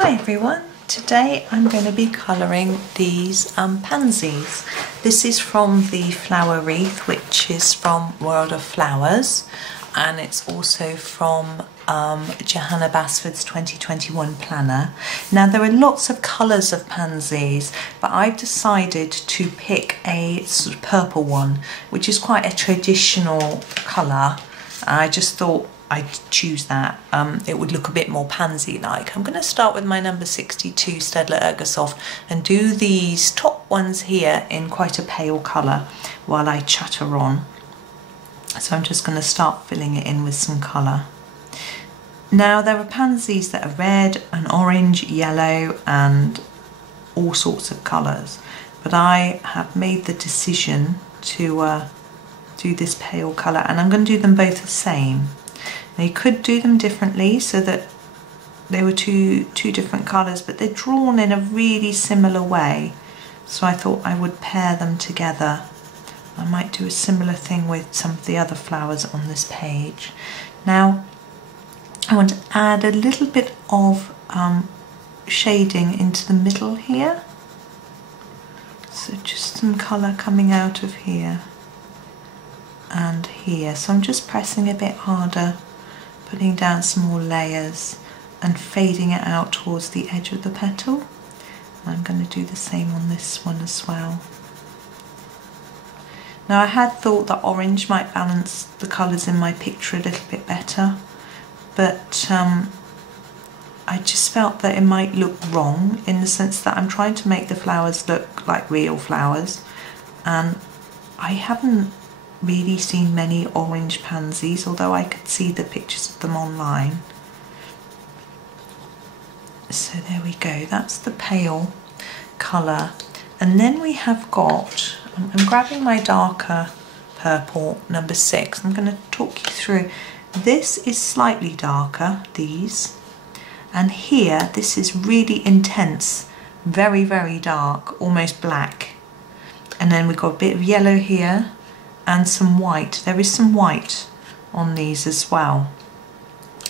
Hi everyone, today I'm going to be colouring these pansies. This is from the flower wreath, which is from World of Flowers, and it's also from Johanna Basford's 2021 planner. Now there are lots of colours of pansies, but I've decided to pick a sort of purple one, which is quite a traditional colour. I just thought I'd choose that. It would look a bit more pansy-like. I'm going to start with my number 62 Staedtler Ergosoft and do these top ones here in quite a pale colour while I chatter on. So I'm just going to start filling it in with some colour. Now there are pansies that are red and orange, yellow and all sorts of colours, but I have made the decision to do this pale colour, and I'm going to do them both the same. Now you could do them differently so that they were two different colours, but they're drawn in a really similar way, so I thought I would pair them together. I might do a similar thing with some of the other flowers on this page. Now I want to add a little bit of shading into the middle here, so just some colour coming out of here and here. So I'm just pressing a bit harder, putting down some more layers and fading it out towards the edge of the petal. And I'm going to do the same on this one as well. Now I had thought that orange might balance the colours in my picture a little bit better, but I just felt that it might look wrong, in the sense that I'm trying to make the flowers look like real flowers, and I haven't really seen many orange pansies, although I could see the pictures of them online. So there we go, that's the pale colour. And then we have got, I'm grabbing my darker purple, number 6. I'm going to talk you through. This is slightly darker, these, and here this is really intense, very, very dark, almost black. And then we've got a bit of yellow here and some white. There is some white on these as well.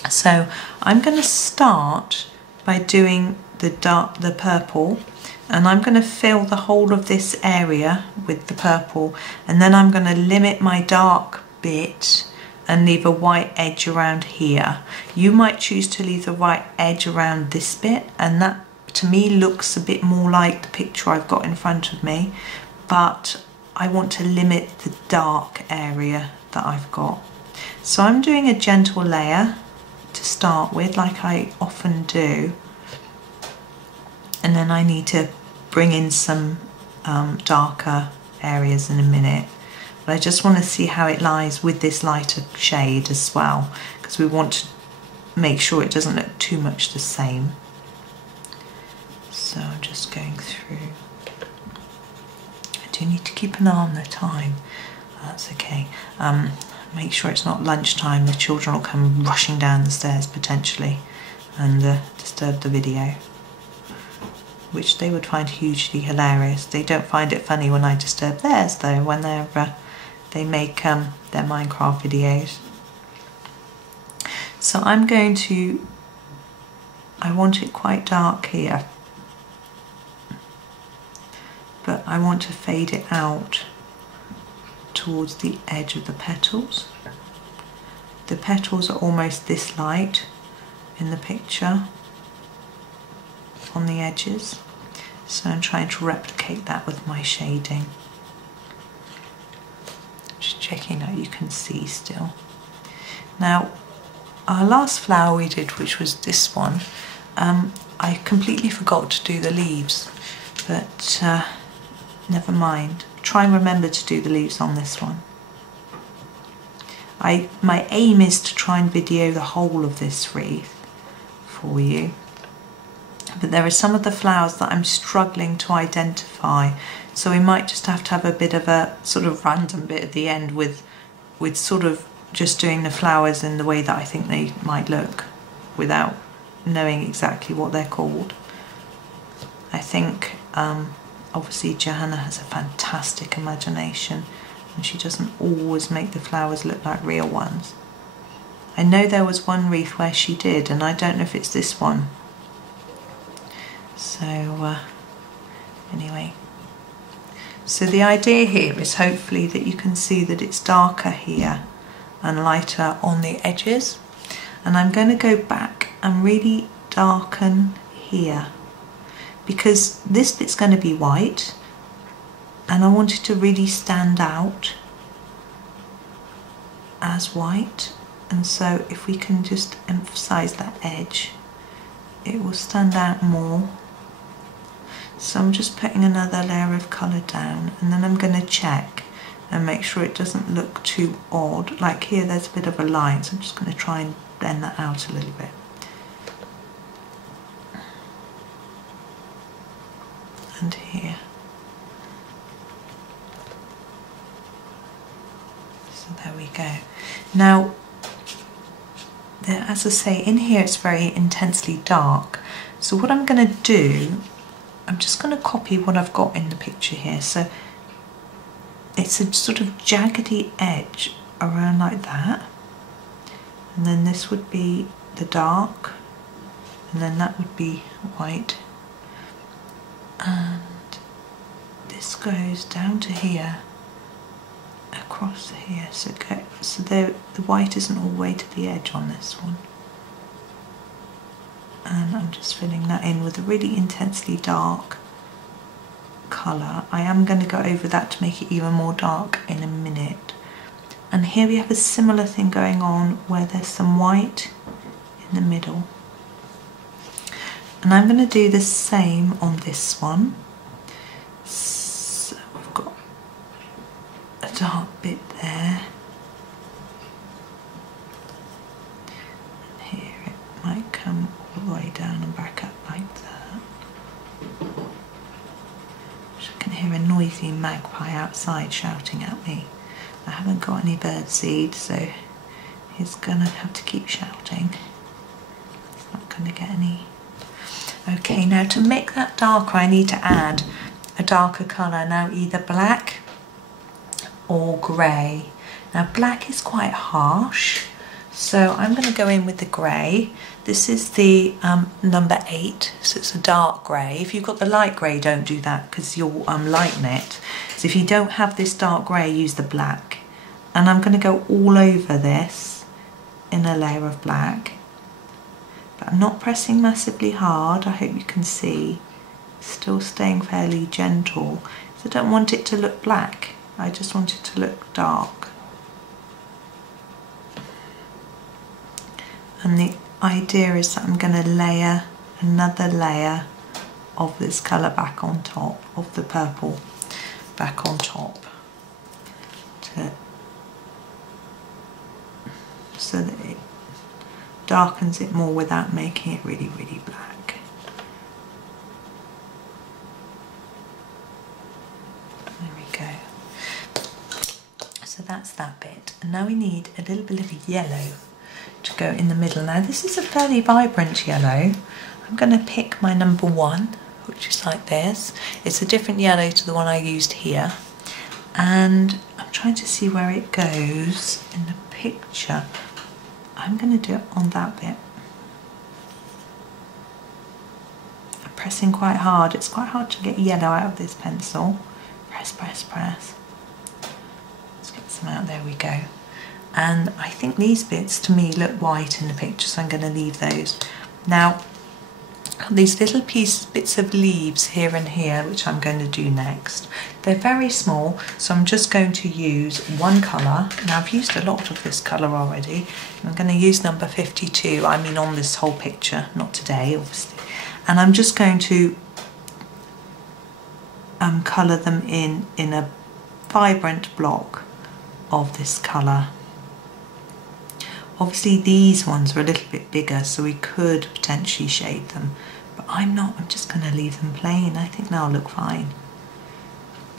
So I'm going to start by doing the purple, and I'm going to fill the whole of this area with the purple, and then I'm going to limit my dark bit and leave a white edge around here. You might choose to leave the white edge around this bit, and that to me looks a bit more like the picture I've got in front of me, but I want to limit the dark area that I've got. So I'm doing a gentle layer to start with, like I often do, and then I need to bring in some darker areas in a minute. But I just want to see how it lies with this lighter shade as well, because we want to make sure it doesn't look too much the same. So I'm just going through. I do need to keep an eye on the time. That's okay. Make sure it's not lunchtime. The children will come rushing down the stairs potentially and disturb the video, which they would find hugely hilarious. They don't find it funny when I disturb theirs though, when they make their Minecraft videos. So I'm going to, I want it quite dark here, but I want to fade it out towards the edge of the petals. The petals are almost this light in the picture on the edges, so I'm trying to replicate that with my shading. Just checking that you can see still. Now our last flower we did, which was this one, I completely forgot to do the leaves, but never mind. Try and remember to do the leaves on this one. My aim is to try and video the whole of this wreath for you, but there are some of the flowers that I'm struggling to identify, so we might just have to have a bit of a sort of random bit at the end with sort of just doing the flowers in the way that I think they might look without knowing exactly what they're called. I think obviously Johanna has a fantastic imagination, and she doesn't always make the flowers look like real ones. I know there was one wreath where she did, and I don't know if it's this one. So anyway, so the idea here is hopefully that you can see that it's darker here and lighter on the edges. And I'm going to go back and really darken here, because this bit's going to be white and I want it to really stand out as white. And so if we can just emphasize that edge, it will stand out more. So I'm just putting another layer of colour down, and then I'm going to check and make sure it doesn't look too odd. Like here there's a bit of a line, so I'm just going to try and blend that out a little bit. And here. So there we go. Now, as I say, in here it's very intensely dark. So what I'm going to do, I'm just going to copy what I've got in the picture here. So it's a sort of jaggedy edge around like that. And then this would be the dark. And then that would be white. And this goes down to here, across here. So the white isn't all the way to the edge on this one. And I'm just filling that in with a really intensely dark colour. I am going to go over that to make it even more dark in a minute. And here we have a similar thing going on where there's some white in the middle. And I'm going to do the same on this one. So we've got a dark bit there. And here it might come all the way down and back up like that. I can hear a noisy magpie outside shouting at me. I haven't got any bird seed, so he's gonna have to keep shouting. He's not gonna get any. Okay, now to make that darker I need to add a darker colour. Now either black or grey. Now black is quite harsh, so I'm going to go in with the grey. This is the number 8, so it's a dark grey. If you've got the light grey, don't do that because you'll lighten it. So if you don't have this dark grey, use the black. And I'm going to go all over this in a layer of black. But I'm not pressing massively hard, I hope you can see. Still staying fairly gentle. So I don't want it to look black, I just want it to look dark. And the idea is that I'm going to layer another layer of this colour back on top, of the purple back on top, so that it darkens it more without making it really, really black. There we go. So that's that bit. And now we need a little bit of yellow to go in the middle. Now this is a fairly vibrant yellow. I'm going to pick my number 1, which is like this. It's a different yellow to the one I used here. And I'm trying to see where it goes in the picture. I'm going to do it on that bit. I'm pressing quite hard. It's quite hard to get yellow out of this pencil. Press, press, press. Let's get some out. There we go. And I think these bits to me look white in the picture, so I'm going to leave those. Now, these little bits of leaves here and here, which I'm going to do next. They're very small, so I'm just going to use one colour. Now I've used a lot of this colour already. I'm going to use number 52, I mean on this whole picture, not today obviously. And I'm just going to colour them in a vibrant block of this colour. Obviously these ones are a little bit bigger, so we could potentially shade them, but I'm not, I'm just going to leave them plain. I think they'll look fine.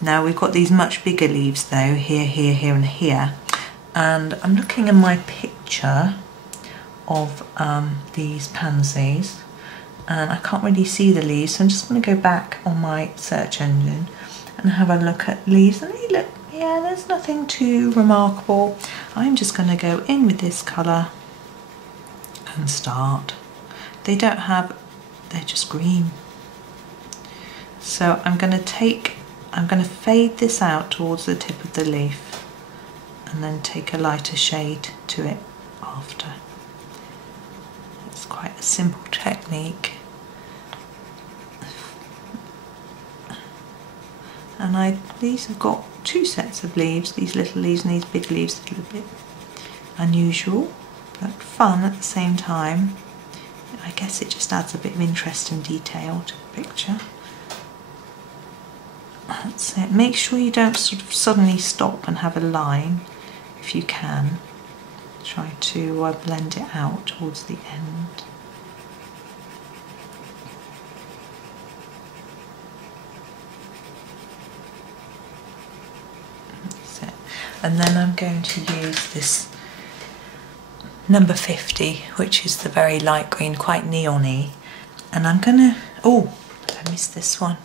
Now we've got these much bigger leaves though, here, here, here and here, and I'm looking in my picture of these pansies and I can't really see the leaves, so I'm just going to go back on my search engine and have a look at leaves, and they look, yeah, there's nothing too remarkable. I'm just going to go in with this colour and start. They don't have, they're just green. So I'm going to fade this out towards the tip of the leaf and then take a lighter shade to it after. It's quite a simple technique. And these have got two sets of leaves, these little leaves and these big leaves, a little bit unusual but fun at the same time. I guess it just adds a bit of interest and detail to the picture. That's it. Make sure you don't sort of suddenly stop and have a line if you can. Try to blend it out towards the end. That's it. And then I'm going to use this number 50, which is the very light green, quite neon-y. And I'm gonna, oh, I missed this one.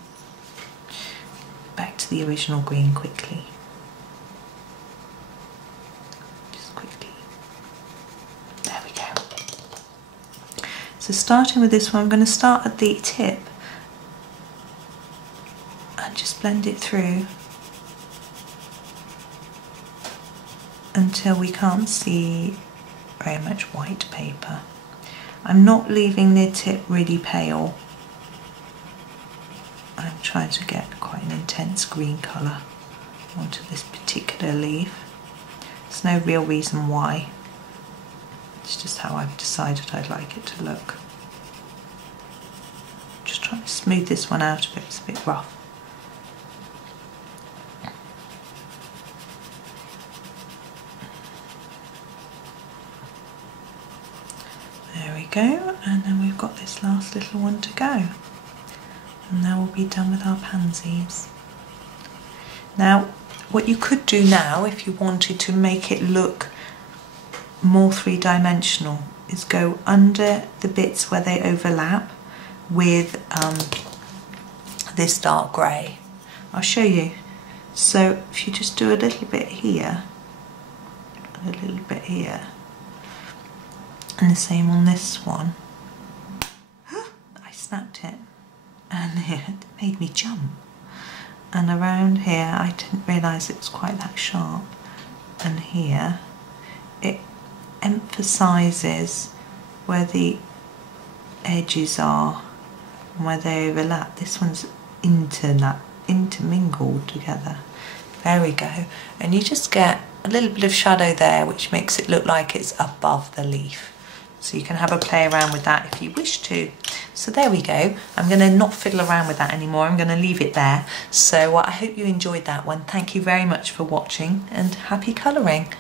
Back to the original green quickly. Just quickly. There we go. So starting with this one, I'm going to start at the tip and just blend it through until we can't see very much white paper. I'm not leaving the tip really pale. I'm trying to get quite an intense green colour onto this particular leaf. There's no real reason why. It's just how I've decided I'd like it to look. Just trying to smooth this one out a bit, it's a bit rough. There we go, and then we've got this last little one to go. And now we'll be done with our pansies. Now, what you could do now, if you wanted to make it look more three-dimensional, is go under the bits where they overlap with this dark grey. I'll show you. So if you just do a little bit here, and a little bit here, and the same on this one. I snapped it. And it made me jump. And around here, I didn't realise it was quite that sharp. And here, it emphasises where the edges are and where they overlap. This one's intermingled together. There we go. And you just get a little bit of shadow there, which makes it look like it's above the leaf. So you can have a play around with that if you wish to. So there we go. I'm going to not fiddle around with that anymore. I'm going to leave it there. So I hope you enjoyed that one. Thank you very much for watching and happy colouring.